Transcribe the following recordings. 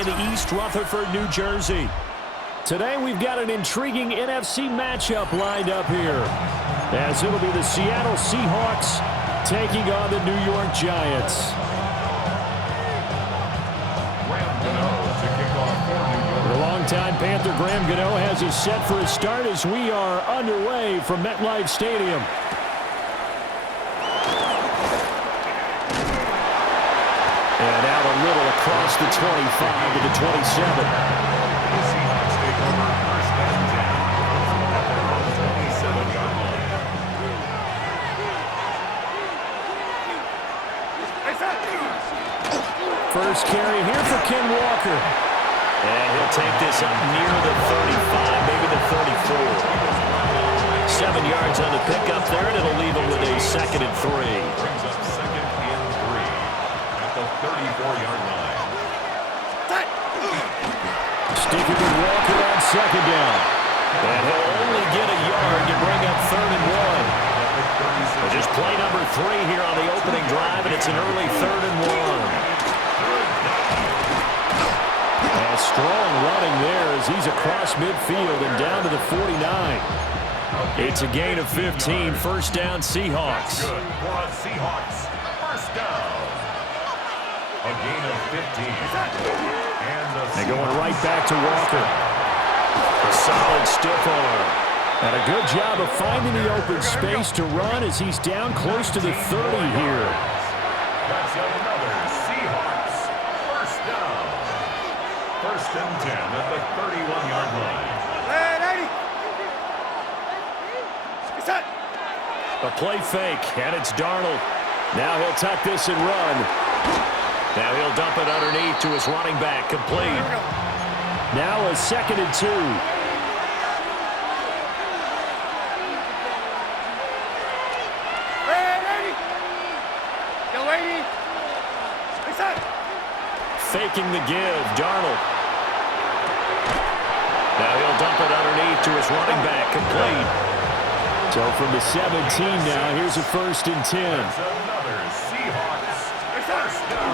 in East Rutherford, New Jersey. Today we've got an intriguing NFC matchup lined up here, as it'll be the Seattle Seahawks taking on the New York Giants. The longtime Panther Graham Gano has us set for a start as we are underway from MetLife Stadium. And out a little across the 25 to the 27. First carry here for Ken Walker. And he'll take this up near the 35, maybe the 34. 7 yards on the pickup there, and it'll leave him with a 2nd and 3. Brings up 2nd and 3 at the 34-yard line. Sticking with Walker on 2nd down. And he'll only get a yard to bring up 3rd and 1. Just play number 3 here on the opening drive, and it's an early 3rd and 1. A strong running there as he's across midfield and down to the 49. It's a gain of 15. First down, Seahawks. Good for the Seahawks. First down. A gain of 15. And they're going right back to Walker. A solid stiff arm. And a good job of finding the open space to run as he's down close to the 30 here. That's another Seahawks. First down. 1st and 10 at the 31-yard line. A play fake, and it's Darnold. Now he'll tuck this and run. Now he'll dump it underneath to his running back, complete. Now a 2nd and 2. Faking the give, Darnold. Now he'll dump it underneath to his running back, complete. So from the 17 now, here's a 1st and 10. Another Seahawks. First down.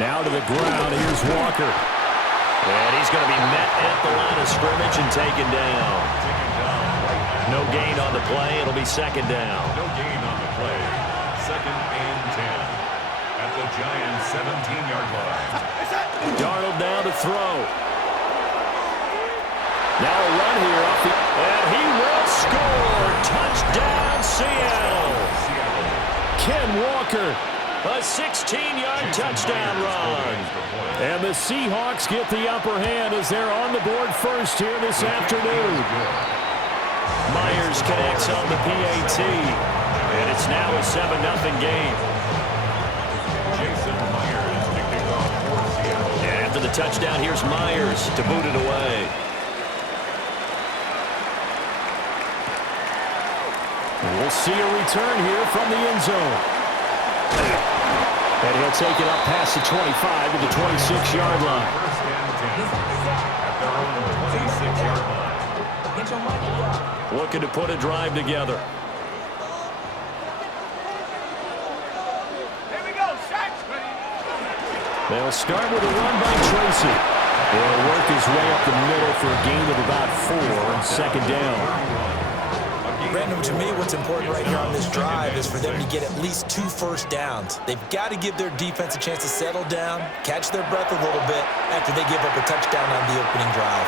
Now to the ground, here's Walker. And he's going to be met at the line of scrimmage and taken down. No gain on the play, it'll be 2nd down. No gain on the play. 2nd and 10 at the Giants' 17-yard line. Darnold now to throw. Now a run here off the, and he will score. Touchdown, Seattle. Ken Walker, a 16-yard touchdown run. And the Seahawks get the upper hand as they're on the board first here this afternoon. Myers connects on the PAT, and it's now a 7-0 game. Jason Myers to kick off for Seattle. And after the touchdown, here's Myers to boot it away. We'll see a return here from the end zone. And he'll take it up past the 25 to the 26-yard line. 1st and 10 at their own 26-yard line. Looking to put a drive together. Here we go, Shaq. They'll start with a run by Tracy. He'll work his way up the middle for a gain of about 4 on 2nd down. Brandon, to me, what's important right here on this drive is for them to get at least 2 first downs. They've got to give their defense a chance to settle down, catch their breath a little bit after they give up a touchdown on the opening drive.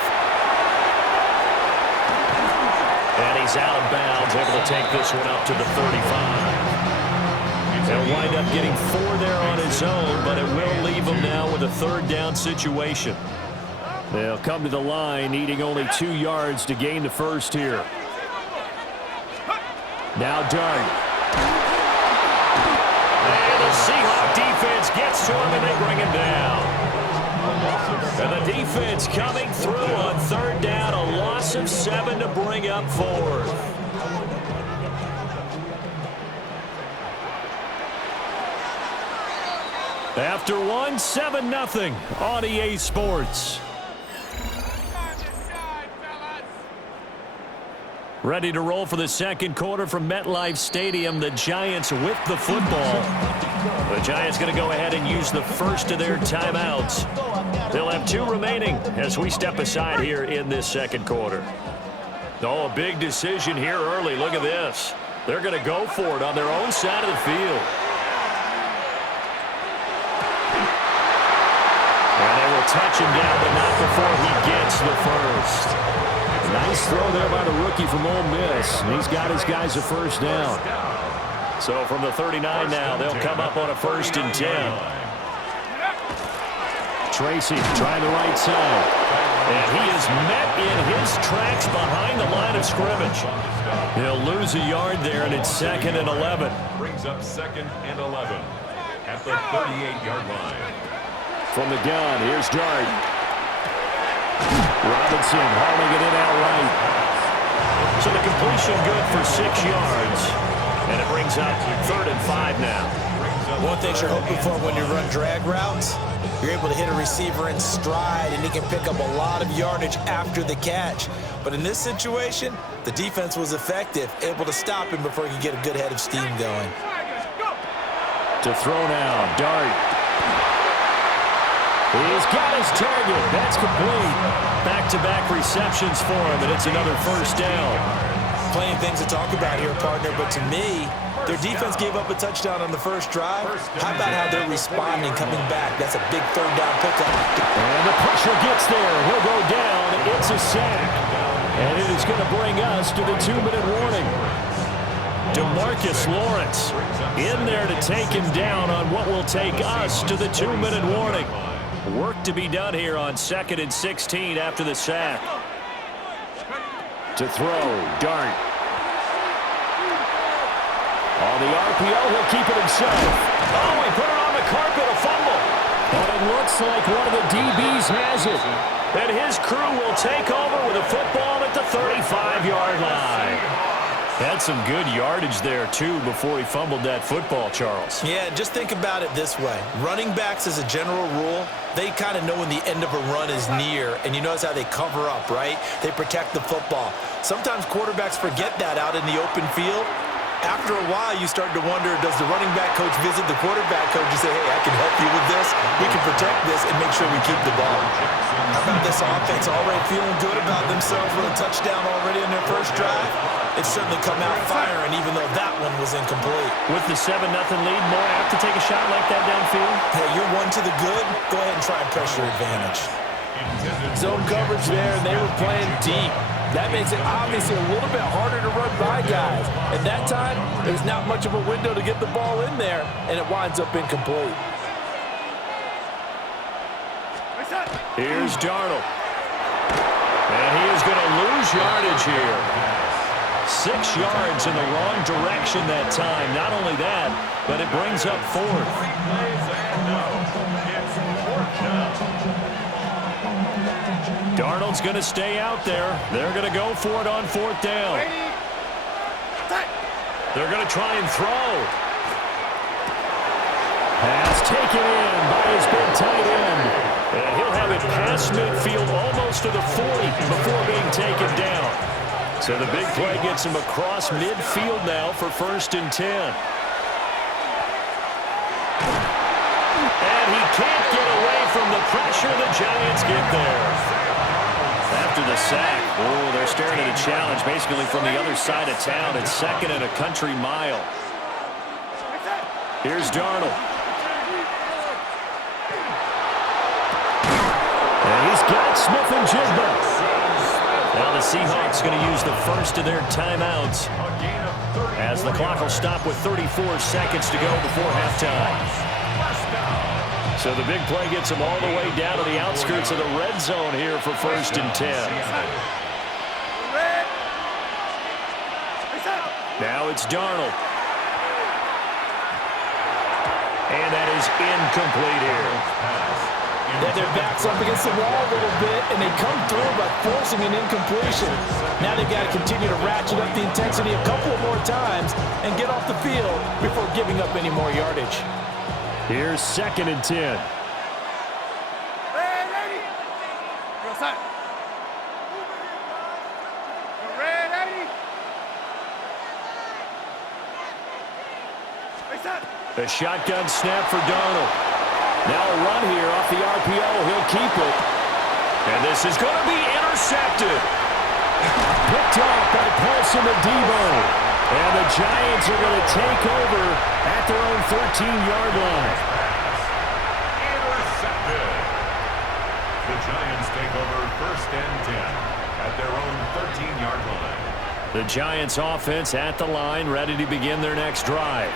And he's out of bounds, able to take this one up to the 35. He'll wind up getting 4 there on his own, but it will leave him now with a 3rd down situation. They'll come to the line, needing only 2 yards to gain the first here. Now Dart. And the Seahawk defense gets to him, and they bring him down. And the defense coming through on 3rd down, a loss of 7 to bring up 4th. After 1, 7-0 on EA Sports. Ready to roll for the 2nd quarter from MetLife Stadium. The Giants with the football. The Giants going to go ahead and use the first of their timeouts. They'll have 2 remaining as we step aside here in this second quarter. Oh, a big decision here early. Look at this. They're going to go for it on their own side of the field. And they will touch him down, but not before he gets the first. Nice throw there by the rookie from Ole Miss. And he's got his guys a first down. So from the 39 now, they'll come up on a 1st and 10. Tracy trying the right side. And he is met in his tracks behind the line of scrimmage. He'll lose a yard there, and it's 2nd and 11. Brings up 2nd and 11 at the 38-yard line. From the gun, here's Dart. Robinson hauling it in outright. So the completion good for 6 yards. And it brings up 3rd and 5 now. One thing you're hoping for when you run drag routes, you're able to hit a receiver in stride, and he can pick up a lot of yardage after the catch. But in this situation, the defense was effective, able to stop him before he could get a good head of steam going. To throw now, Dart. He's got his target. That's complete. Back-to-back receptions for him, and it's another 1st down. Plenty of things to talk about here, partner, but to me, their defense gave up a touchdown on the first drive. How about how they're responding, coming back? That's a big 3rd down pickup. And the pressure gets there. He'll go down. It's a sack. And it is going to bring us to the 2-minute warning. DeMarcus Lawrence in there to take him down on what will take us to the 2-minute warning. Work to be done here on 2nd and 16 after the sack. To throw, Dart. On the RPO, he'll keep it himself. Oh, he put it on the carpet, a fumble. But it looks like one of the DBs has it. And his crew will take over with a football at the 35-yard line. Had some good yardage there, too, before he fumbled that football, Charles. Yeah, just think about it this way. Running backs, as a general rule, they kind of know when the end of a run is near, and you notice how they cover up, right? They protect the football. Sometimes quarterbacks forget that out in the open field. After a while, you start to wonder, does the running back coach visit the quarterback coach and say, hey, I can help you with this, we can protect this, and make sure we keep the ball. How about this offense already feeling good about themselves with a touchdown already in their first drive? It's certainly come out firing, even though that one was incomplete. With the 7-0 lead, more apt to take a shot like that downfield? Hey, you're 1 to the good. Go ahead and try and pressure advantage. Zone coverage there, and they were playing deep. That makes it obviously a little bit harder to run by guys. At that time, there's not much of a window to get the ball in there, and it winds up incomplete. Here's Darnold. And he is going to lose yardage here. 6 yards in the wrong direction that time. Not only that, but it brings up 4th. Darnold's going to stay out there. They're going to go for it on 4th down. They're going to try and throw. Pass taken in by his big tight end. And he'll have it past midfield almost to the 40 before being taken down. So the big play gets him across midfield now for 1st and 10. And he can't get away from the pressure. The Giants get there. After the sack, oh, they're staring at a challenge basically from the other side of town. It's 2nd and a country mile. Here's Darnold. And he's got Smith and Jigba. Now the Seahawks going to use the first of their timeouts as the clock will stop with 34 seconds to go before halftime. So the big play gets them all the way down to the outskirts of the red zone here for 1st and 10. Now it's Darnold. And that is incomplete here. Then their back's up against the wall a little bit, and they come through by forcing an incompletion. Now they've got to continue to ratchet up the intensity a couple of more times and get off the field before giving up any more yardage. Here's 2nd and 10. A shotgun snap for Darnold. Now a run here off the RPO. He'll keep it. And this is going to be intercepted. Picked off by Paulson Adebo. And the Giants are going to take over at their own 13-yard line. Intercepted. The Giants take over 1st and 10 at their own 13-yard line. The Giants offense at the line, ready to begin their next drive.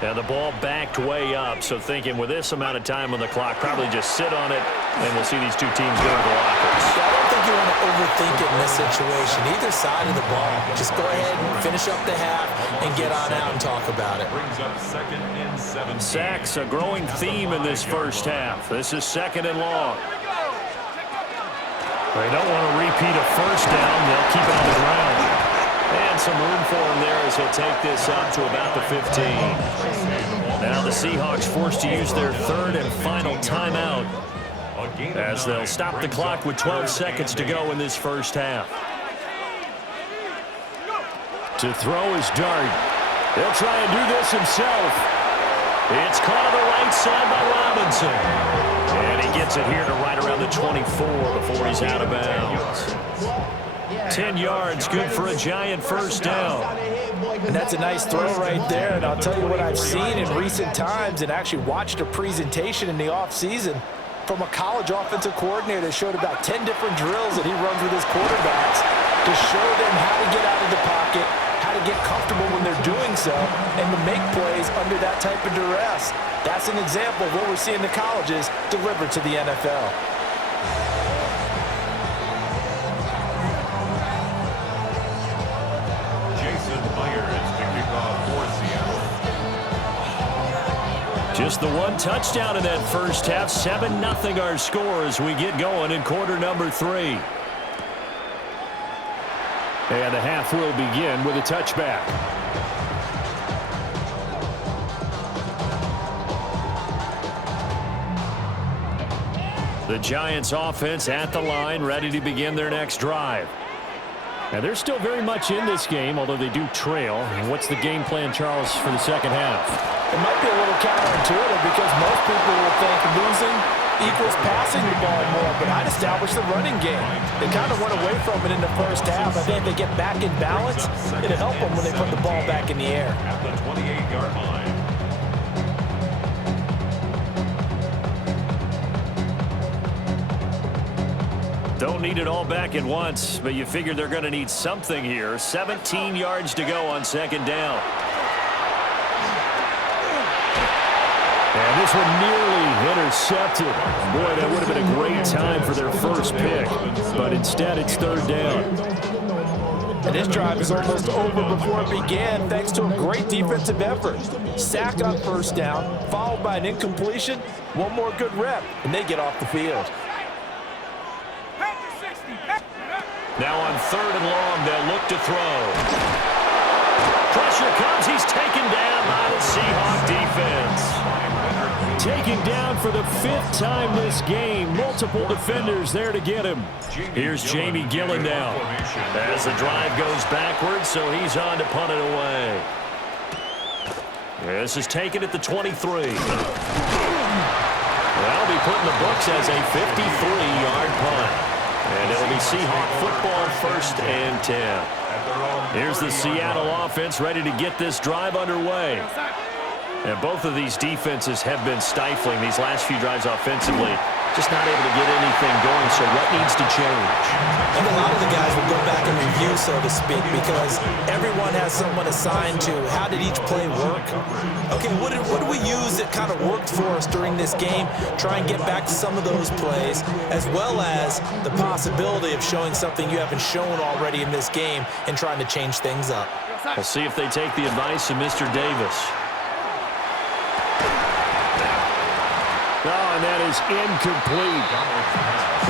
And the ball backed way up, so thinking with this amount of time on the clock, probably just sit on it, and we'll see these two teams go to the lockers. I don't think you want to overthink it in this situation. Either side of the ball. Just go ahead and finish up the half and get on out and talk about it. Brings up 2nd and 17. Sacks, a growing theme in this first half. This is 2nd and long. They don't want to repeat a first down. They'll keep it on the ground. And some room for him there as he'll take this up to about the 15. Now the Seahawks forced to use their 3rd and final timeout as they'll stop the clock with 12 seconds to go in this first half. To throw his dart. He'll try and do this himself. It's caught on the right side by Robinson. And he gets it here to right around the 24 before he's out of bounds. 10 yards, good for a Giant first down. And that's a nice throw right there. And I'll tell you what I've seen in recent times and actually watched a presentation in the offseason from a college offensive coordinator that showed about 10 different drills that he runs with his quarterbacks to show them how to get out of the pocket, how to get comfortable when they're doing so, and to make plays under that type of duress. That's an example of what we're seeing the colleges deliver to the NFL. Just the one touchdown in that first half. 7-0 our score as we get going in quarter number 3. And the half will begin with a touchback. The Giants offense at the line, ready to begin their next drive. Now, they're still very much in this game, although they do trail. And what's the game plan, Charles, for the second half? It might be a little counterintuitive because most people will think losing equals passing the ball more, but I'd establish the running game. They kind of went away from it in the first half. I think if they get back in balance, it'll help them when they put the ball back in the air. At the 28-yard line. Don't need it all back at once, but you figure they're going to need something here. 17 yards to go on second down. And this one nearly intercepted. Boy, that would have been a great time for their first pick. But instead, it's third down. And this drive is almost over before it began, thanks to a great defensive effort. Sack on first down, followed by an incompletion. One more good rep, and they get off the field. Now on 3rd and long, they'll look to throw. Pressure comes. He's taken down by the Seahawks defense. Taken down for the 5th time this game. Multiple defenders there to get him. Here's Jamie Gillen now. As the drive goes backwards, so he's on to punt it away. This is taken at the 23. That'll be put in the books as a 53-yard punt. And it'll be Seahawk football 1st and 10. Here's the Seattle offense ready to get this drive underway. And both of these defenses have been stifling these last few drives offensively. Just not able to get anything going, so what needs to change? And a lot of the guys will go back and review, so to speak, because everyone has someone assigned to how did each play work. Okay, what did we use that kind of worked for us during this game? Try and get back to some of those plays, as well as the possibility of showing something you haven't shown already in this game and trying to change things up. We'll see if they take the advice of Mr. Davis. Oh, and that is incomplete.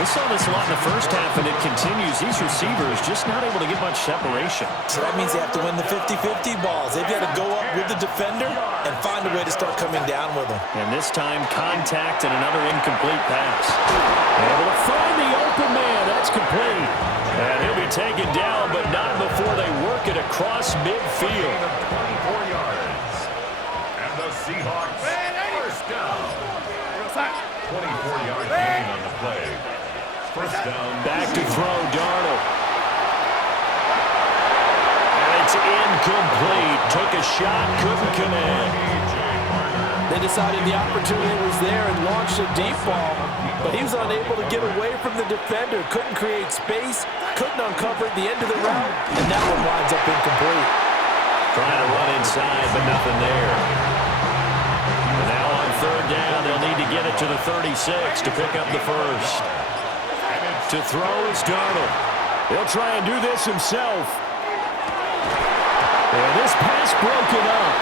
We saw this a lot in the first half, and it continues. These receivers just not able to get much separation. So that means they have to win the 50-50 balls. They've got to go up with the defender and find a way to start coming down with them. And this time, contact and another incomplete pass. Able to find the open man. That's complete. And he'll be taken down, but not before they work it across midfield. 24 yards. And the Seahawks first down. 24-yard gain on the play. First down. Back to throw, Darnold. And it's incomplete. Took a shot, couldn't connect. They decided the opportunity was there and launched a deep ball, but he was unable to get away from the defender, couldn't create space, couldn't uncover at the end of the route, and that one winds up incomplete. Trying to run inside, but nothing there. And now on third down, they'll need to get it to the 36 to pick up the first. To throw is Darnold. He'll try and do this himself. And this pass broken up.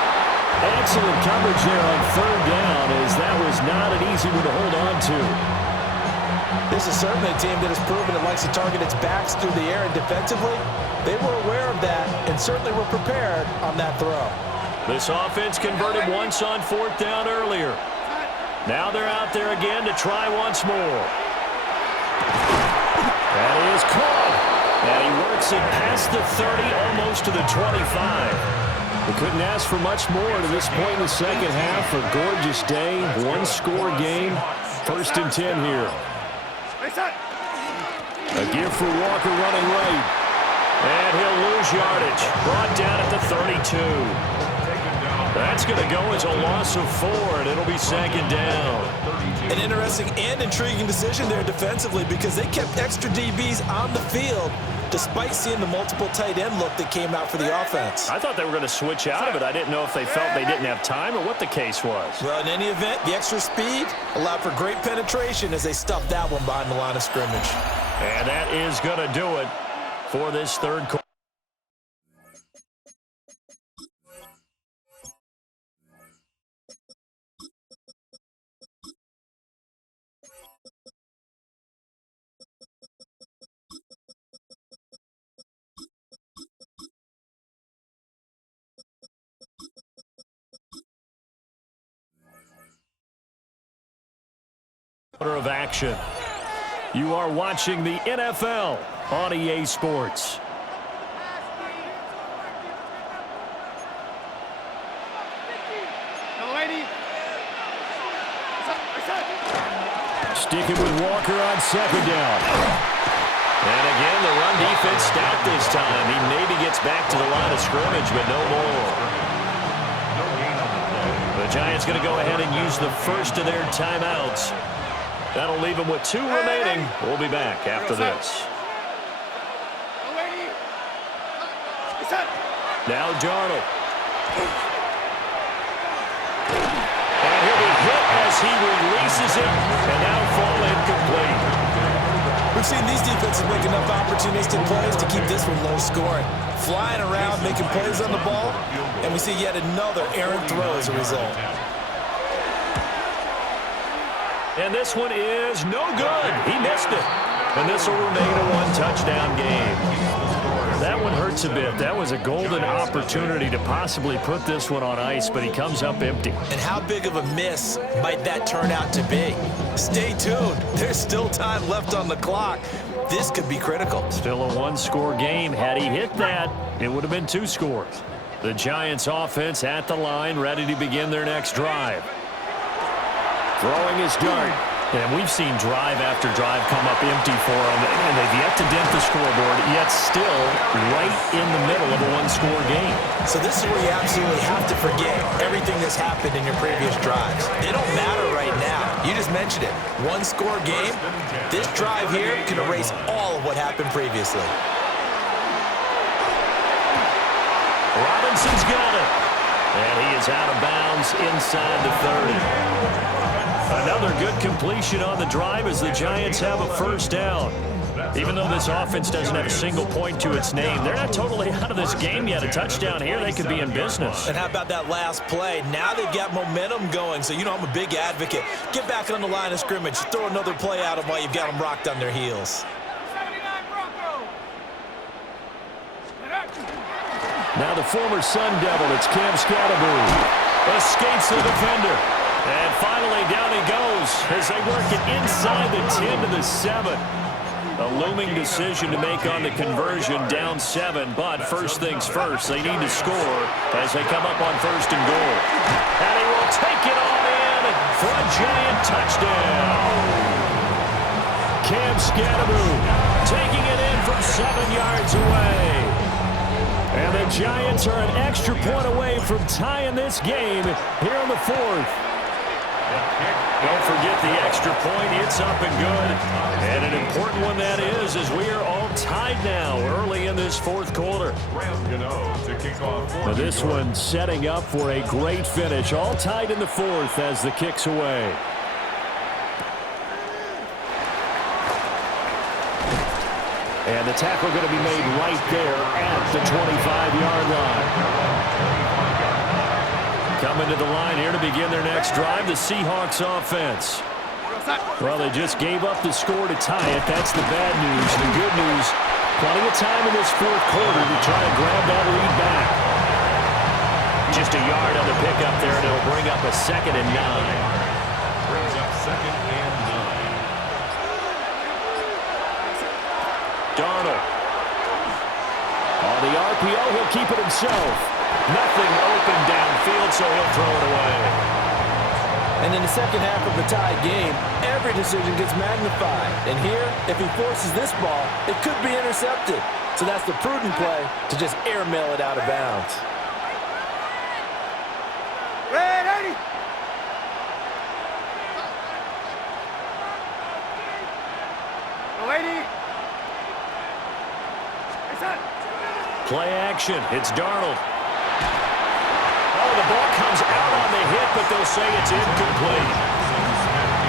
Excellent coverage there on third down, as that was not an easy one to hold on to. This is certainly a team that has proven it likes to target its backs through the air, and defensively, they were aware of that and certainly were prepared on that throw. This offense converted once on fourth down earlier. Now they're out there again to try once more. That is caught. And he works it past the 30, almost to the 25. We couldn't ask for much more to this point in the second half. A gorgeous day, one-score game. First and 10 here. A give for Walker running right. And he'll lose yardage. Brought down at the 32. That's going to go as a loss of 4, and it'll be second down. An interesting and intriguing decision there defensively, because they kept extra DBs on the field despite seeing the multiple tight end look that came out for the offense. I thought they were going to switch out of it. I didn't know if they felt they didn't have time or what the case was. Well, in any event, the extra speed allowed for great penetration as they stuffed that one behind the line of scrimmage. And that is going to do it for this third quarter. Of action. You are watching the NFL on EA Sports. Sticking with Walker on second down. And again, the run defense stout this time. He maybe gets back to the line of scrimmage, but no more. The Giants going to go ahead and use the first of their timeouts. That'll leave them with 2 remaining. We'll be back after this. Now Darnold. And he'll be hit as he releases it, and now fall incomplete. We've seen these defenses make enough opportunistic plays to keep this one low scoring. Flying around, making plays on the ball, and we see yet another errant throw as a result. And this one is no good. He missed it. And this will remain a one-touchdown game. That one hurts a bit. That was a golden opportunity to possibly put this one on ice, but he comes up empty. And how big of a miss might that turn out to be? Stay tuned. There's still time left on the clock. This could be critical. Still a one-score game. Had he hit that, it would have been 2 scores. The Giants offense at the line, ready to begin their next drive. Throwing his dart. And we've seen drive after drive come up empty for them, and they've yet to dent the scoreboard, yet still right in the middle of a one-score game. So this is where you absolutely have to forget everything that's happened in your previous drives. They don't matter right now. You just mentioned it. One-score game. This drive here can erase all of what happened previously. Robinson's got it. And he is out of bounds inside the 30. Another good completion on the drive as the Giants have a first down. Even though this offense doesn't have a single point to its name, they're not totally out of this game yet. A touchdown here, they could be in business. And how about that last play? Now they've got momentum going, so you know I'm a big advocate. Get back on the line of scrimmage. Throw another play at them while you've got them rocked on their heels. Now the former Sun Devil, it's Cam Scatterbury. Escapes the defender. And finally down he goes as they work it inside the 10 to the 7. A looming decision to make on the conversion, down 7. But first things first, they need to score as they come up on first and goal. And he will take it on in. in for a Giant touchdown. Cam Scatteroo taking it in from 7 yards away. And the Giants are an extra point away from tying this game here in the fourth. Don't forget the extra point. It's up and good. And an important one that is, as we are all tied now early in this fourth quarter. Now this one setting up for a great finish. All tied in the fourth as the kick's away. And the tackle going to be made right there at the 25-yard line. Coming to the line here to begin their next drive, the Seahawks offense. Well, they just gave up the score to tie it. That's the bad news. The good news, plenty of time in this fourth quarter to try and grab that lead back. Just a yard on the pickup there, and it'll bring up a 2nd and 9. Brings up 2nd and 9. Darnold. On the RPO, he'll keep it himself. Nothing open downfield, so he'll throw it away. And in the second half of the tied game, every decision gets magnified. And here, if he forces this ball, it could be intercepted. So that's the prudent play to just airmail it out of bounds. Ready! Ready! Play action. It's Darnold. Oh, the ball comes out on the hit, but they'll say it's incomplete.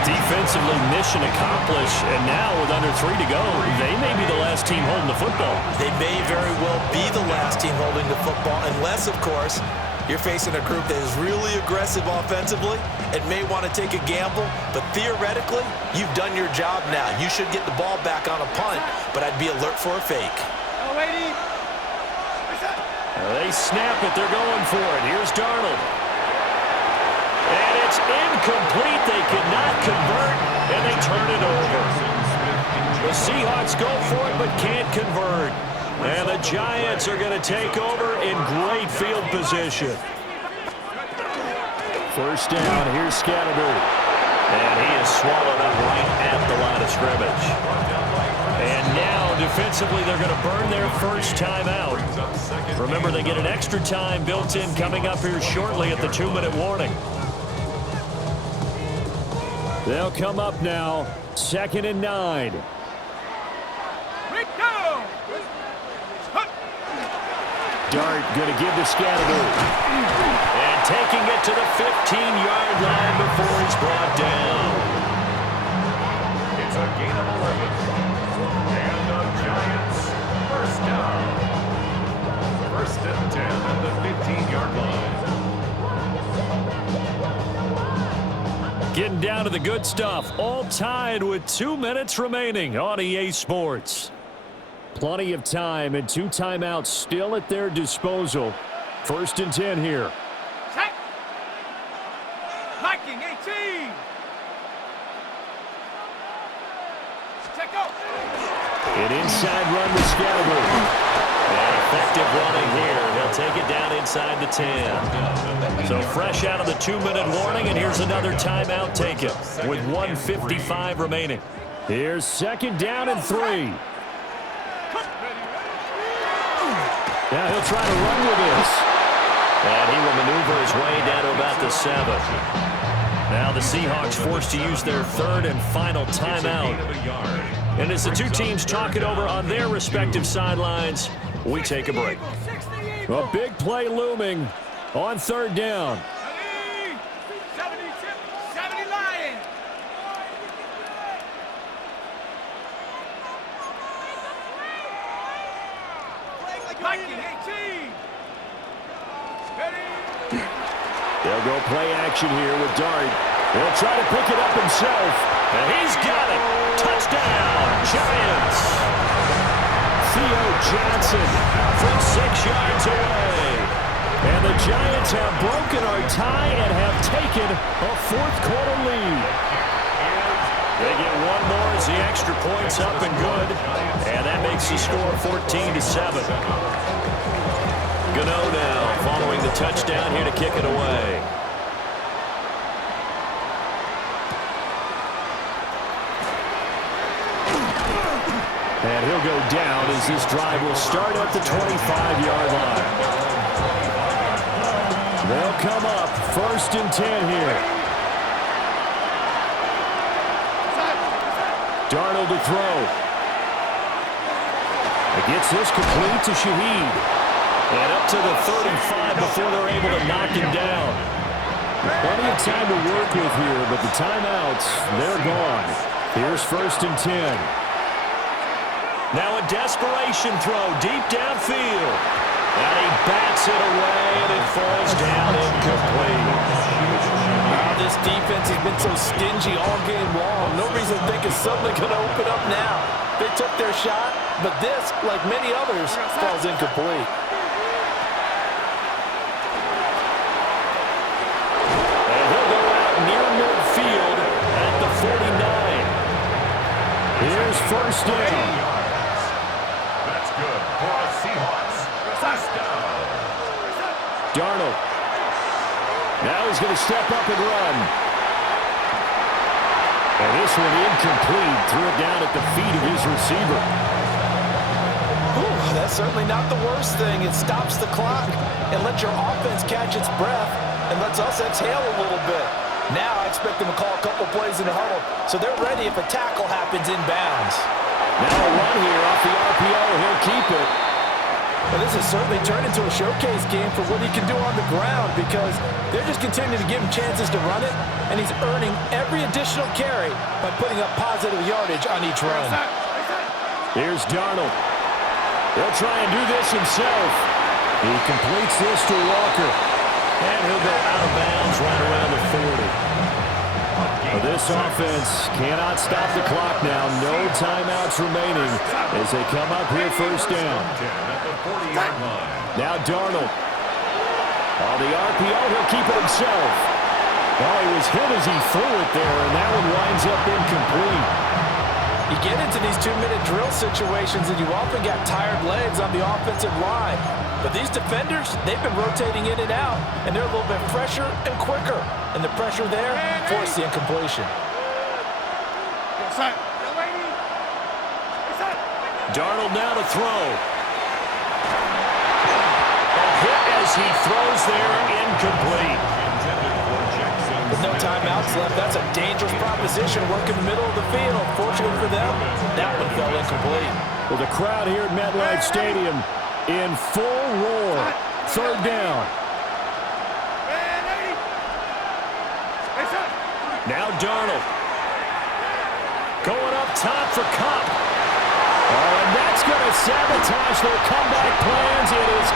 Defensively, mission accomplished, and now with under 3 to go, they may be the last team holding the football. They may very well be the last team holding the football, unless, of course, you're facing a group that is really aggressive offensively and may want to take a gamble, but theoretically, you've done your job now. You should get the ball back on a punt, but I'd be alert for a fake. They snap it. They're going for it. Here's Darnold. And it's incomplete. They could not convert, and they turn it over. The Seahawks go for it, but can't convert. And the Giants are going to take over in great field position. First down. Here's Scatteroo. And he is swallowed up right at the line of scrimmage. And now, defensively, they're going to burn their first timeout. Remember, they get an extra time built in coming up here shortly at the 2-minute warning. They'll come up now, 2nd and 9. Dart going to give to Scatteroo. And taking it to the 15-yard line before he's brought down. It's a gain of 11. And the Giants, first down. 1st and 10 at the 15-yard line. Getting down to the good stuff. All tied with 2 minutes remaining on EA Sports. Plenty of time and 2 timeouts still at their disposal. 1st and 10 here. Check. Hiking 18. Check out. An inside run to Scatteroo. And effective running here. He'll take it down inside the 10. So fresh out of the 2-minute warning, and here's another timeout taken with 1:55 remaining. Here's 2nd down and 3. Now he'll try to run with this. And he will maneuver his way down to about the 7. Now the Seahawks forced to use their 3rd and final timeout. And as the two teams talk it over on their respective sidelines, we take a break. A big play looming on 3rd down. 70 Lions. Hiking 18. They'll go play action here with Dart. He'll try to pick it up himself. And he's got it. Touchdown, Giants. Theo Johnson from 6 yards away. And the Giants have broken our tie and have taken a 4th quarter lead. They get one more as the extra point's up and good. And that makes the score 14-7. Gano now following the touchdown here to kick it away. And he'll go down as this drive will start at the 25-yard line. They'll come up 1st and 10 here. Darnold to throw. It gets this complete to Shaheed. And up to the 35 before they're able to knock him down. Plenty of time to work with here, but the timeouts, they're gone. Here's 1st and 10. Now a desperation throw deep downfield. And he bats it away, and it falls down incomplete. This defense has been so stingy all game long. No reason to think it's suddenly going to open up now. They took their shot, but this, like many others, falls incomplete. And he'll go out near midfield at the 49. Here's 1st down. That's good for a Seahawks. First down. Darnold. Now he's going to step up and run. And this one incomplete. Threw it down at the feet of his receiver. Ooh, that's certainly not the worst thing. It stops the clock and lets your offense catch its breath and lets us exhale a little bit. Now I expect them to call a couple plays in the huddle so they're ready if a tackle happens inbounds. Now a run here off the RPO. He'll keep it. Well, this has certainly turned into a showcase game for what he can do on the ground because they're just continuing to give him chances to run it, and he's earning every additional carry by putting up positive yardage on each run. Here's Darnold. He'll try and do this himself. He completes this to Walker. And he'll go out of bounds right around the 40. This offense cannot stop the clock now. No timeouts remaining as they come up here 1st down. Now Darnold. On the RPO, he'll keep it himself. Well, he was hit as he threw it there, and that one winds up incomplete. You get into these 2-minute drill situations, and you often got tired legs on the offensive line. But these defenders, they've been rotating in and out, and they're a little bit fresher and quicker. And the pressure there forced the incompletion. Darnold now to throw. A hit as he throws there, incomplete. With no timeouts left, that's a dangerous proposition working the middle of the field. Fortunately for them, that one fell incomplete. Well, the crowd here at MetLife Stadium in full roar. 3rd down. Now Darnold. Going up top for Cup. Oh, and that's going to sabotage their comeback plans. It is